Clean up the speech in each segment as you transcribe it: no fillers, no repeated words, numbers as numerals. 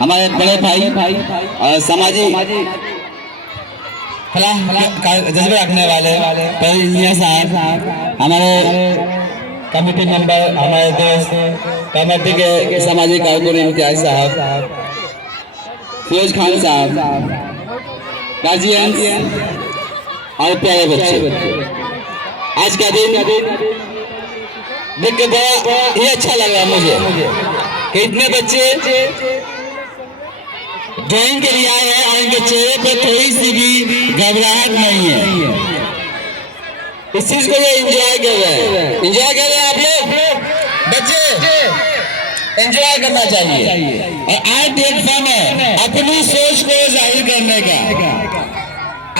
हमारे बड़े भाई और सामाजिक जज्बे रखने वाले इंजीनियर साहब, हमारे कमेटी मेंबर, हमारे दोस्त कमेटी के सामाजिक कारकुन इम्तियाज साहब, फिरोज खान साहब, गार्जियंस और प्यारे बच्चे, आज का दिन देख के बड़ा ये अच्छा लग रहा है मुझे कि इतने बच्चे ड्राइंग के लिए आए हैं और इनके चेहरे पे थोड़ी सी भी घबराहट नहीं है। इस चीज को ये एंजॉय कर रहे हैं। एंजॉय कर रहे हैं आप लोग बच्चे, एंजॉय करना चाहिए। और आज प्लेटफॉर्म है अपनी सोच को जाहिर करने का।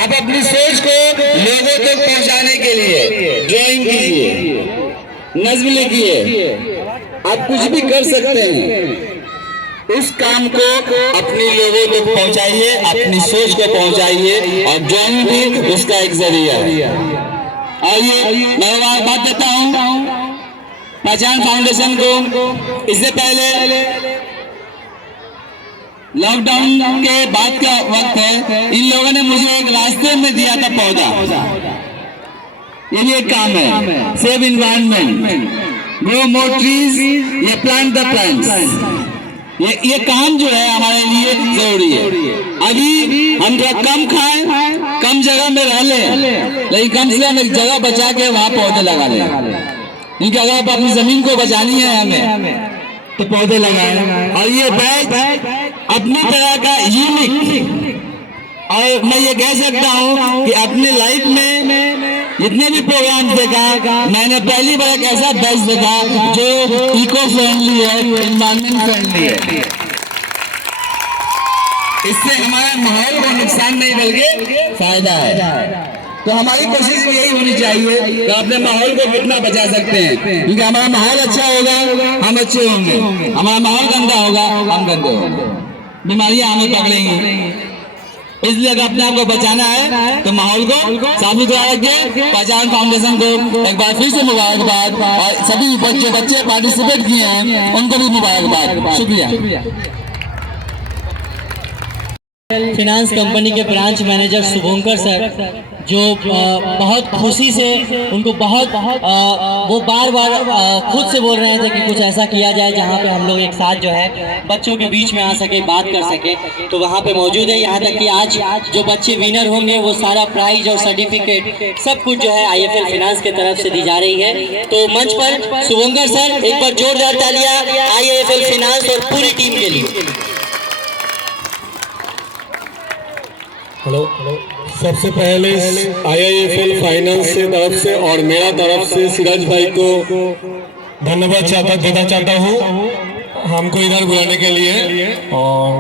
आप अपनी सोच को लोगों तक पहुंचाने के लिए ड्राइंग कीजिए, नज्म लिखिए, आप कुछ भी कर सकते हैं। उस काम को अपने लोगों तक पहुंचाइए, अपनी सोच को पहुंचाइए, और ड्राइंग भी उसका एक जरिया है। आइए मैं बात देता हूं पहचान फाउंडेशन को। इससे पहले लॉकडाउन के बाद का वक्त है, इन लोगों ने मुझे एक रास्ते में दिया था पौधा। ये एक काम है, save environment, grow more trees, ये प्लांट द प्लांट्स। ये काम जो है हमारे लिए जरूरी है। अभी हम थोड़ा कम खाएं, कम जगह में रह लें, लेकिन कम से कम एक जगह बचा के वहां पौधे लगा लें। क्योंकि अगर आप अपनी जमीन को बचानी है हमें, तो पौधे लगाएं। और ये बैच अपनी तरह का यूनिक, और मैं ये कह सकता हूँ कि अपनी लाइफ में जितने भी प्रोग्राम देखा, मैंने पहली बार एक ऐसा बैच देखा जो इको फ्रेंडली है, एनवायरमेंट फ्रेंडली है। इससे हमारे माहौल को नुकसान नहीं बल्कि फायदा है। तो हमारी कोशिश यही होनी चाहिए कि अपने माहौल को कितना बचा सकते हैं। क्योंकि हमारा माहौल अच्छा होगा हम अच्छे होंगे, हमारा माहौल गंदा होगा हम गंदे होंगे, बीमारियां हमें पकड़ेंगी। इसलिए अगर अपने आप को बचाना है तो माहौल को साफ सुथरा रखिए। पहचान फाउंडेशन को एक बार फिर से मुबारकबाद, और सभी बच्चे पार्टिसिपेट किए हैं उनको भी मुबारकबाद। शुक्रिया। फिनांस कंपनी के ब्रांच मैनेजर शुभंकर सर, जो बहुत खुशी से उनको वो बार खुद से बोल रहे थे कि कुछ ऐसा किया जाए जहां पे हम लोग एक साथ जो है बच्चों के बीच में आ सके, बात कर सके। तो वहां पे मौजूद है। यहाँ तक कि आज जो बच्चे विनर होंगे वो सारा प्राइज और सर्टिफिकेट सब कुछ जो है IFL फिनांस की तरफ से दी जा रही है। तो मंच पर शुभंकर सर, एक बार जोरदार तालियां IFL फिनांस और पूरी टीम के लिए। हेलो, सबसे पहले IIFL फाइनेंस से तरफ से और मेरा तरफ से सिराज भाई को धन्यवाद देना चाहता हूँ हमको इधर बुलाने के लिए। और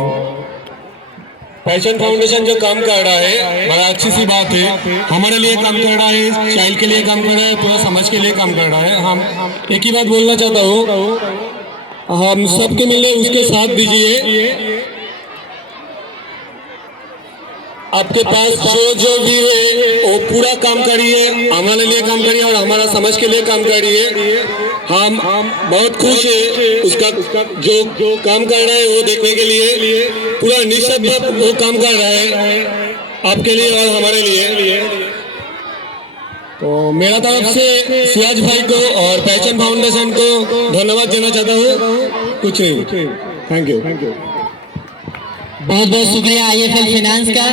पैशन फाउंडेशन जो काम कर रहा है बड़ा अच्छी सी बात है, हमारे लिए काम कर रहा है, चाइल्ड के लिए काम कर रहा है, पूरा समाज के लिए काम कर रहा है। हम एक ही बात बोलना चाहता हूँ, हम सबके मिले उसके साथ दीजिए। आपके पास जो भी है वो पूरा काम करिए, हमारे लिए काम करिए और हमारा समाज के लिए काम करिए। हम बहुत खुश है उसका जो काम कर रहा है वो देखने के लिए। पूरा निस्वार्थ वो काम कर रहा है आपके लिए और हमारे लिए। तो मेरा तरफ से सिराज भाई को और पहचान फाउंडेशन को धन्यवाद देना चाहता हूँ। कुछ नहीं, थैंक यू। बहुत बहुत शुक्रिया IFL फिनांस का।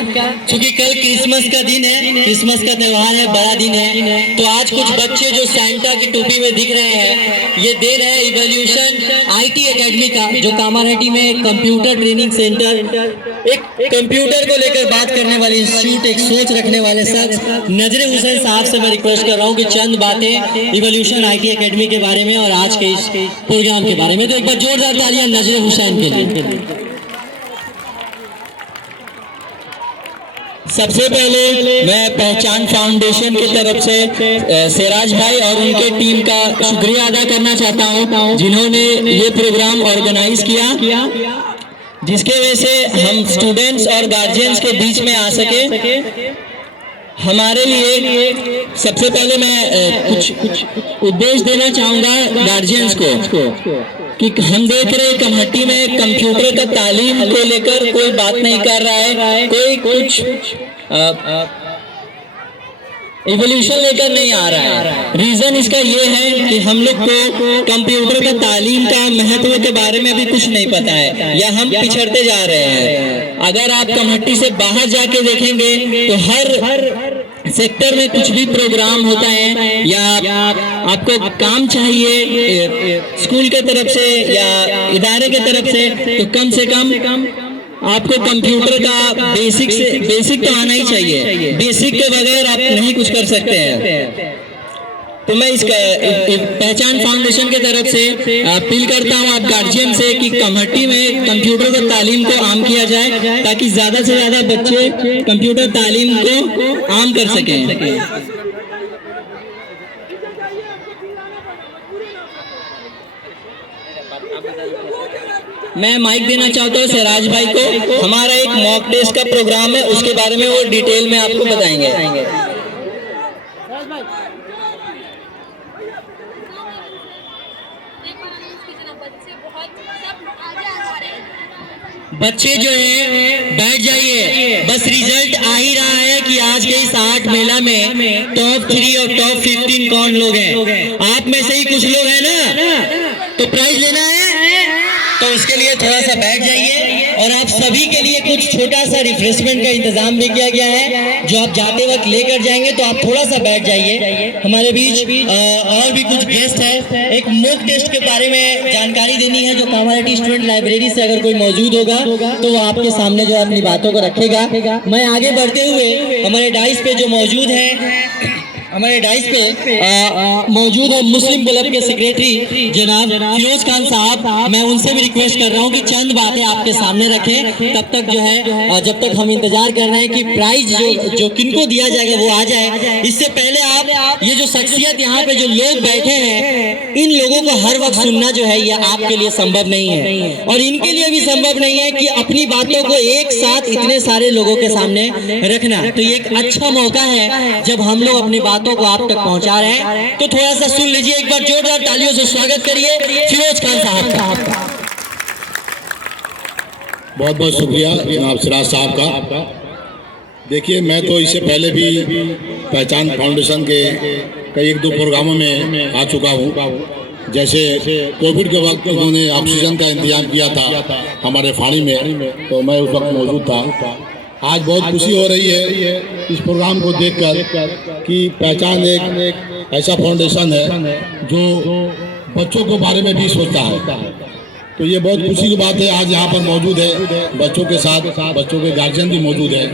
क्योंकि कल क्रिसमस का दिन है, क्रिसमस का त्यौहार है, बड़ा दिन है। तो आज कुछ बच्चे जो सैंटा की टोपी में दिख रहे हैं, ये दे रहे हैं इवोल्यूशन IT एकेडमी का, जो कामारहट्टी में कंप्यूटर ट्रेनिंग सेंटर, एक कंप्यूटर को लेकर बात करने वाले इंस्टीट्यूट, एक सोच रखने वाले शख्स नजरे हुसैन साहब से मैं रिक्वेस्ट कर रहा हूँ कि चंद बातें इवोल्यूशन IT एकेडमी के बारे में और आज के इस प्रोग्राम के बारे में। तो एक बार जोरदार तालियां नजरे हुसैन के लिए। सबसे पहले मैं पहचान फाउंडेशन की तरफ से सिराज भाई और उनके टीम का शुक्रिया अदा करना चाहता हूं, जिन्होंने ये प्रोग्राम ऑर्गेनाइज किया, जिसके वजह से हम स्टूडेंट्स और गार्जियंस के बीच में आ सके। हमारे लिए सबसे पहले मैं कुछ उपदेश देना चाहूंगा गार्जियंस को कि हम देख रहे हैं कमहट्टी में कंप्यूटर का तालीम को लेकर कोई बात नहीं कर रहा है, कोई कुछ इवोल्यूशन लेकर नहीं आ रहा है। रीजन इसका ये है कि हम लोग को कंप्यूटर का तालीम का महत्व के बारे में अभी कुछ नहीं पता है, या हम पिछड़ते जा रहे हैं। अगर आप कमहट्टी से बाहर जाके देखेंगे तो हर सेक्टर में कुछ भी प्रोग्राम होता है या आपको काम चाहिए स्कूल के तरफ से या इदारे के तरफ से, तो कम से कम आपको कंप्यूटर का बेसिक तो आना ही चाहिए। बेसिक के बगैर आप नहीं कुछ कर सकते हैं। तो मैं इसका पहचान फाउंडेशन के तरफ से अपील करता हूं आप गार्जियन से कि कमहट्टी में कंप्यूटर का तालीम को आम किया जाए, ताकि ज्यादा से ज्यादा बच्चे कंप्यूटर तालीम को आम कर सकें। मैं माइक देना चाहता हूँ सिराज भाई को। हमारा एक मॉक टेस्ट का प्रोग्राम है, उसके बारे में वो डिटेल में आपको बताएंगे। बच्चे जो है बैठ जाइए, बस रिजल्ट आ ही रहा है कि आज के इस आर्ट मेला में टॉप 3 और टॉप 15 कौन लोग हैं। आप में से ही कुछ लोग हैं ना, तो प्राइज लेना है, तो उसके लिए थोड़ा सा बैठ जाइए। और आप सभी के लिए कुछ छोटा सा रिफ्रेशमेंट का इंतजाम भी किया गया है, जो आप जाते वक्त लेकर जाएंगे, तो आप थोड़ा सा बैठ जाइए। हमारे बीच और भी कुछ गेस्ट है। एक मॉक टेस्ट के बारे में जानकारी देनी है, जो कामारेड्डी स्टूडेंट लाइब्रेरी से अगर कोई मौजूद होगा तो वो आपके सामने जो अपनी बातों को रखेगा। मैं आगे बढ़ते हुए हमारे डाइस पे जो मौजूद है, हमारे डाइस पे मौजूद है मुस्लिम क्लब के सेक्रेटरी जनाब फिरोज खान साहब। मैं उनसे भी रिक्वेस्ट कर रहा हूं कि चंद बातें आपके सामने रखें, तब तक जो है जब तक हम इंतजार कर रहे हैं कि प्राइज जो किनको दिया जाएगा वो आ जाए। इससे पहले आप ये जो शख्सियत यहाँ पे जो लोग बैठे हैं, इन लोगों को हर वक्त सुनना जो है ये आपके लिए संभव नहीं है, और इनके लिए भी संभव नहीं है कि अपनी बातों को एक साथ इतने सारे लोगों के सामने रखना। तो ये एक अच्छा मौका है जब हम लोग अपनी बातों को आप तक पहुंचा रहे हैं, तो थोड़ा सा सुन लीजिए। एक बार जोरदार तालियों से स्वागत करिए फिरोज खान साहब का। बहुत बहुत शुक्रिया जनाब सिराज साहब का। देखिए, मैं तो इससे पहले भी पहचान फाउंडेशन के कई 1-2 प्रोग्रामों में आ चुका हूँ। जैसे कोविड के वक्त उन्होंने ऑक्सीजन का इंतजाम किया था हमारे फाड़ी में, तो मैं उस वक्त मौजूद था। आज बहुत खुशी हो रही है इस प्रोग्राम को देखकर कि पहचान एक ऐसा फाउंडेशन है जो बच्चों के बारे में भी सोचता है। तो ये बहुत खुशी की बात है। आज यहाँ पर मौजूद है बच्चों के साथ, बच्चों के गार्जियन भी मौजूद है,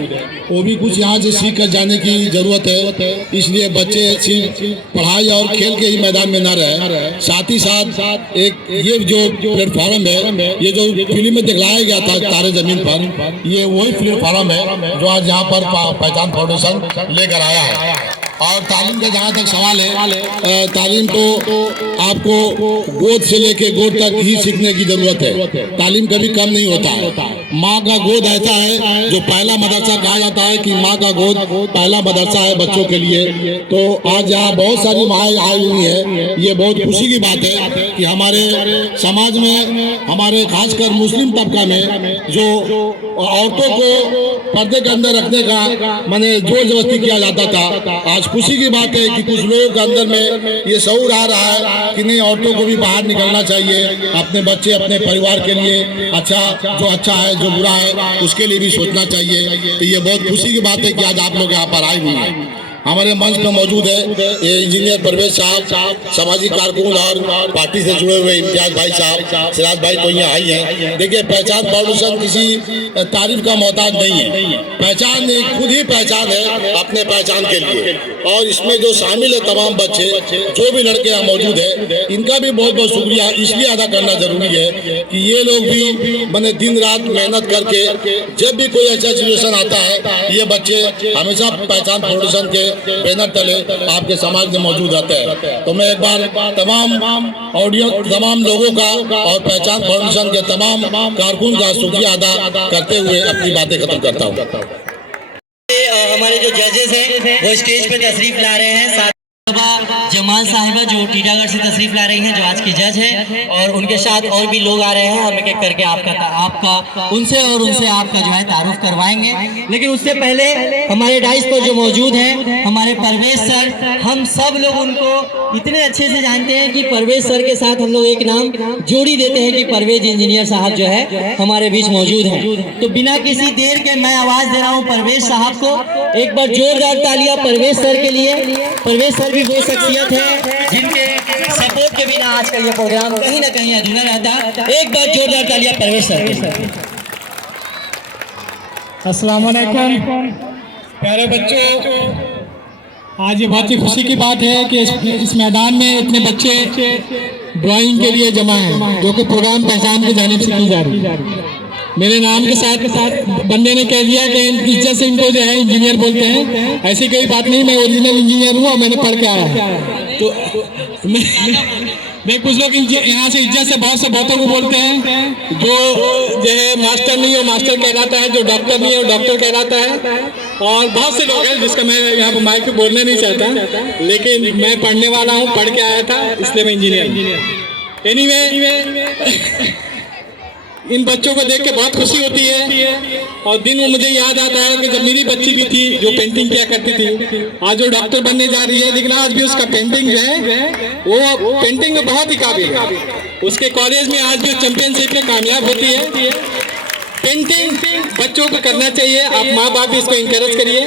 वो भी कुछ यहाँ से सीख कर जाने की जरूरत है। इसलिए बच्चे सिर्फ पढ़ाई और खेल के ही मैदान में न रहे, साथ ही साथ एक ये जो प्लेटफॉर्म है, ये जो फिल्म में दिखलाया गया था तारे जमीन पर, ये वही प्लेटफॉर्म है जो आज यहाँ पर पहचान फाउंडेशन लेकर आया है। और तालीम का जहाँ तक सवाल है, तालीम तो आपको गोद से लेके गोद तक ही सीखने की जरूरत है। तालीम कभी कम नहीं होता है। माँ का गोद ऐसा है जो पहला मदरसा कहा जाता है कि माँ का गोद पहला मदरसा है बच्चों के लिए। तो आज यहाँ बहुत सारी माएँ आई हुई है। ये बहुत खुशी की बात है कि हमारे समाज में, हमारे खासकर मुस्लिम तबका में जो औरतों को पर्दे के अंदर रखने का माने जोर जबरदस्ती किया जाता था, आज खुशी की बात है कि कुछ लोगों के अंदर में ये शऊर आ रहा है कि नहीं, औरतों को भी बाहर निकलना चाहिए, अपने बच्चे अपने परिवार के लिए अच्छा, जो अच्छा है जो बुरा है उसके लिए भी सोचना चाहिए। तो ये बहुत खुशी की बात है कि आज आप लोग यहाँ पर आए हुए हैं। हमारे मंच पर मौजूद है ये इंजीनियर परवेज साहब, सामाजिक कारकुन और पार्टी से जुड़े हुए इम्तियाज भाई साहब, सिराज भाई तो यहाँ आई हैं। देखिए, पहचान फाउंडेशन किसी तारीफ का मोहताज नहीं है। पहचान एक खुद ही पहचान है अपने पहचान के लिए, और इसमें जो शामिल है तमाम बच्चे, जो भी लड़के यहाँ मौजूद है, इनका भी बहुत बहुत शुक्रिया इसलिए अदा करना जरूरी है कि ये लोग भी मैंने दिन रात मेहनत करके जब भी कोई ऐसा सिचुएशन आता है, ये बच्चे हमेशा पहचान फाउंडेशन के बैनर तले आपके समाज में मौजूद रहते हैं। तो मैं एक बार तमाम ऑडियंस, तमाम लोगों का और पहचान फाउंडेशन के तमाम कारकुन का शुक्रिया अदा करते हुए अपनी बातें खत्म करता हूँ। हमारे जो जजेस हैं वो स्टेज पे तशरीफ ला रहे हैं। जमाल साहिबा जो टीटागढ़ से तशरीफ ला रही हैं, जो आज की जज है, और उनके साथ और भी लोग आ रहे हैं। हम एक एक करके आपका उनसे आपका जो है तारुफ करवाएंगे। लेकिन उससे पहले हमारे डाइस पर जो मौजूद हैं हमारे परवेज सर, हम सब लोग उनको इतने अच्छे से जानते हैं कि परवेज सर के साथ हम लोग एक नाम जोड़ी देते हैं कि परवेज इंजीनियर साहब जो है हमारे बीच मौजूद हैं। तो बिना किसी देर के मैं आवाज़ दे रहा हूँ परवेज साहब को। एक बार जोरदार तालियां परवेज सर के लिए। परवेज सर भी वो शख्सियत है जिनके सपोर्ट के बिना आज का ये प्रोग्राम कहीं ना कहीं अधूरा रहता। एक बार जोरदार तालियां परवेज सर के लिए। अस्सलाम वालेकुम प्यारे बच्चों, आज ये बहुत ही खुशी की बात है कि इस मैदान में इतने बच्चे ड्राइंग के लिए जमा हैं, जो कि प्रोग्राम पहचान की जानिब से की जा रही है। मेरे नाम के साथ बंदे ने कह दिया कि इज्जत से इनको जो है इंजीनियर बोलते हैं। ऐसी कोई बात नहीं, मैं ओरिजिनल इंजीनियर हूँ और मैंने पढ़ के आया। तो मैं कुछ लोग यहाँ से इज्जत से बहुतों को बोलते हैं, जो है मास्टर नहीं हो मास्टर कहलाता है, जो डॉक्टर नहीं है वो डॉक्टर कहलाता है, और बहुत से लोग हैं जिसका मैं यहाँ पर माइक पे बोलना नहीं चाहता, लेकिन मैं पढ़ने वाला हूँ, पढ़ के आया था, इसलिए मैं इंजीनियर। एनीवे, इन बच्चों को देख के बहुत खुशी होती है। और दिन वो मुझे याद आता है कि जब मेरी बच्ची भी थी जो पेंटिंग किया करती थी, आज वो डॉक्टर बनने जा रही है, लेकिन आज भी उसका पेंटिंग जो है वो पेंटिंग में बहुत ही काबिल है। उसके कॉलेज में आज भी चैंपियनशिप में कामयाब होती है। पेंटिंग बच्चों को करना चाहिए, आप माँ बाप भी इसको इंकरेज करिए।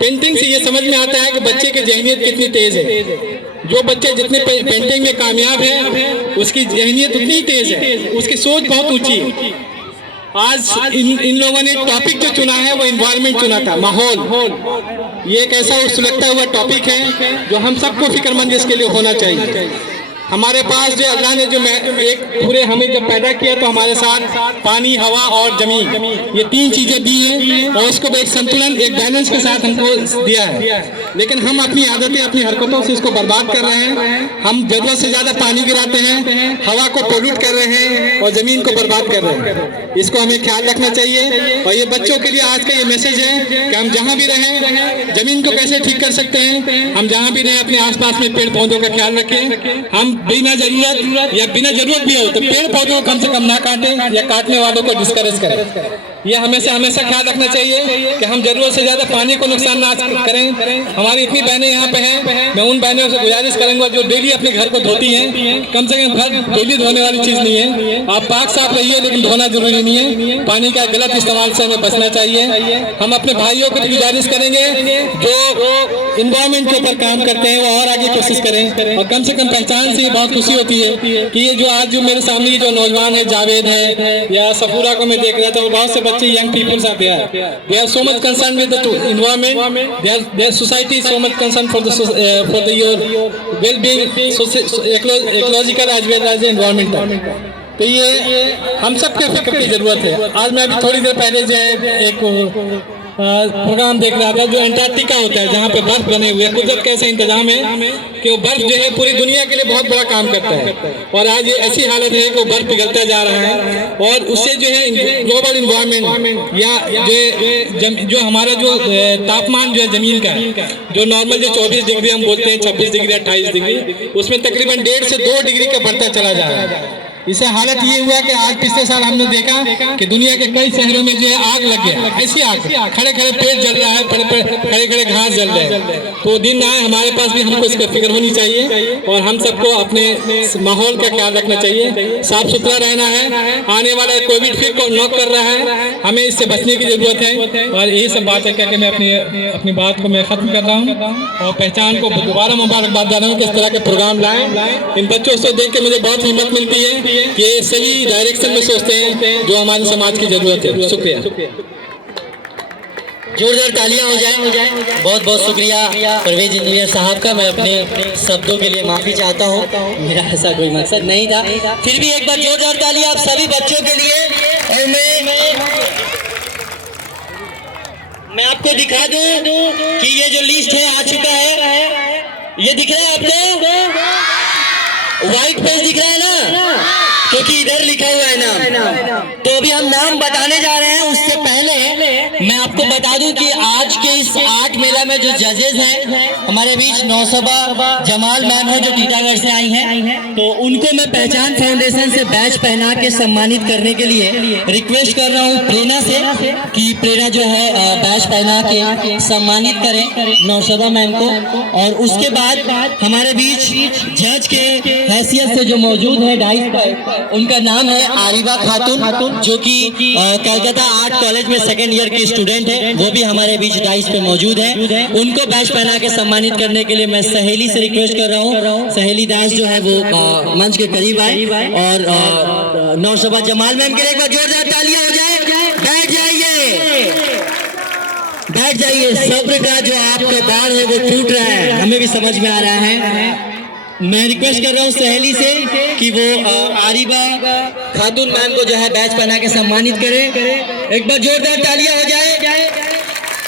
पेंटिंग से ये समझ में आता है कि बच्चे की जहनियत कितनी तेज है। जो बच्चे जितने पेंटिंग में कामयाब है उसकी जहनियत उतनी तेज है, उसकी सोच बहुत ऊंची है। आज इन लोगों ने टॉपिक जो चुना है वो एनवायरनमेंट चुना था, माहौल। ये एक ऐसा सुलगता हुआ टॉपिक है जो हम सबको फिक्रमंद इसके लिए होना चाहिए। हमारे पास जो अल्लाह ने जो एक पूरे हमें जब पैदा किया तो हमारे साथ पानी, हवा और जमीन, ये तीन चीजें दी हैं, और उसको एक संतुलन, एक बैलेंस के साथ हमको दिया है। लेकिन हम अपनी आदतें, अपनी हरकतों से इसको बर्बाद कर रहे हैं। हम जरूरत से ज्यादा पानी गिराते हैं, हवा को पोल्यूट कर रहे हैं और जमीन को बर्बाद कर रहे हैं। इसको हमें ख्याल रखना चाहिए। और ये बच्चों के लिए आज का ये मैसेज है कि हम जहाँ भी रहें, जमीन को कैसे ठीक कर सकते हैं। हम जहाँ भी रहें अपने आसपास में पेड़ पौधों का ख्याल रखें। हम बिना जरूरत या बिना जरूरत भी हो तो पेड़ पौधों को कम से कम ना काटें या काटने वालों को डिस्करेज करें। ये हमेशा ख्याल रखना चाहिए कि हम जरूरत से ज्यादा पानी को नुकसान ना करें। हमारी इतनी बहनें यहाँ पे हैं, मैं उन बहनों से गुजारिश करूंगा जो डेली अपने घर को धोती हैं, कम से कम घर डेली धोने वाली चीज नहीं है। आप पाक साफ रहिए, लेकिन धोना जरूरी नहीं है। पानी का गलत इस्तेमाल से हमें बचना चाहिए। हम अपने भाइयों को गुजारिश करेंगे जो इन्वायरमेंट के ऊपर काम करते हैं वो और आगे कोशिश करें। और कम से कम पहचान से बहुत खुशी होती है कि ये जो आज जो मेरे सामने जो नौजवान है, जावेद है या सफूरा को मैं देख रहा था, बहुत से बच्चे, young people are there. They are so much concerned with the environment. Their society is so much concerned for the your well-being, ecological as well as environmental. तो ये हम सबके फिक्र की जरूरत है। आज मैं अभी थोड़ी देर पहले जो है एक प्रोग्राम देख रहा था जो एंटार्क्टिका होता है, जहाँ पे बर्फ बने हुए, कुदरत कैसे इंतजाम है कि वो बर्फ जो है पूरी दुनिया के लिए बहुत बड़ा काम करता है। और आज ये ऐसी हालत है कि वो बर्फ पिघलता जा रहा है, और उससे जो है ग्लोबल इन्वायरमेंट या जो हमारा जो तापमान जो है जमीन का, जो नॉर्मल जो 24 डिग्री हम बोलते हैं, 26 डिग्री 28 डिग्री, उसमें तकरीबन 1.5 से 2 डिग्री का बढ़ता चला जा रहा है। इससे हालत ये हुआ कि आज पिछले साल हमने देखा कि दुनिया के कई शहरों में जो है आग लग गया, ऐसी आग, खड़े खड़े पेड़ जल रहा है, खड़े खड़े घास जल रहे हैं। तो दिन ना आए हमारे पास भी हमको इसका फिक्र होनी चाहिए, और हम सबको अपने माहौल का ख्याल रखना चाहिए, साफ सुथरा रहना है। आने वाला कोविड फिर को नॉक कर रहा है, हमें इससे बचने की जरूरत है। और यही सब बात है कहकर मैं अपनी बात को मैं खत्म कर रहा हूँ, और पहचान को दोबारा मुबारकबाद दे रहा हूँ कि इस तरह के प्रोग्राम लाएं। इन बच्चों से देख के मुझे बहुत हिम्मत मिलती है कि ये सही डायरेक्शन में सोचते हैं जो हमारे समाज की जरूरत है। शुक्रिया। जोरदार तालियां हो जाए। बहुत बहुत शुक्रिया परवेज इंजीनियर साहब का। मैं अपने शब्दों के लिए माफी चाहता हूँ, मेरा ऐसा कोई मकसद नहीं था। फिर भी एक बार जोरदार तालियां आप सभी बच्चों के लिए। और मैं आपको दिखा दूं कि ये जो लिस्ट है आ चुका है, ये दिख रहा है आपको, व्हाइट पेज दिख रहा है ना, क्योंकि इधर लिखा हुआ है नाम। तो अभी हम नाम बताने जा रहे हैं, उससे पहले मैं आपको बता दूं कि आज के इस आर्ट मेला में जो जजेस हैं हमारे बीच नौसबा जमाल मैम है जो टीटागढ़ से आई हैं, तो उनको मैं पहचान फाउंडेशन से बैच पहना के सम्मानित करने के लिए रिक्वेस्ट कर रहा हूं प्रेरणा से कि प्रेरणा जो है बैच पहना के सम्मानित करें नौसबा मैम को। और उसके बाद हमारे बीच जज के हैसियत से जो मौजूद है डाइस पर, उनका नाम है आरिबा खातून जो कि कलकत्ता आर्ट कॉलेज में सेकेंड ईयर की स्टूडेंट है, वो भी हमारे बीच डाइस पे मौजूद है। उनको बैच पहना के सम्मानित करने के लिए मैं सहेली से रिक्वेस्ट कर रहा हूँ, सहेली दास जो है वो मंच के करीब आए और नौसबा जमाल मैम के लिए एक बार जोरदार तालियां हो जाए। बैठ जाइए, बैठ जाइए। सब्र का जो आपका बाढ़ है वो टूट रहा है, हमें भी समझ में आ रहा है। मैं रिक्वेस्ट कर रहा हूँ सहेली से कि वो आरिबा खातून मैम को जो है बैच पहना के सम्मानित करें। एक बार जोरदार तालियां हो जाए।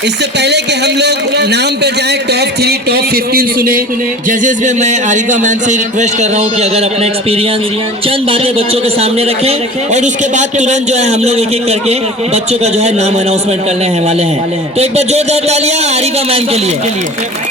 इससे पहले कि हम लोग नाम पे जाएं, टॉप 3 टॉप 15 सुने जजेस में मैं आरिबा मैम से रिक्वेस्ट कर रहा हूँ कि अगर अपना एक्सपीरियंस चंद बातें बच्चों के सामने रखें और उसके बाद तुरंत जो है हम लोग एक एक करके बच्चों का जो है नाम अनाउंसमेंट करने वाले हैं। तो एक बार जोरदार तालियां आरिबा मैम के लिए।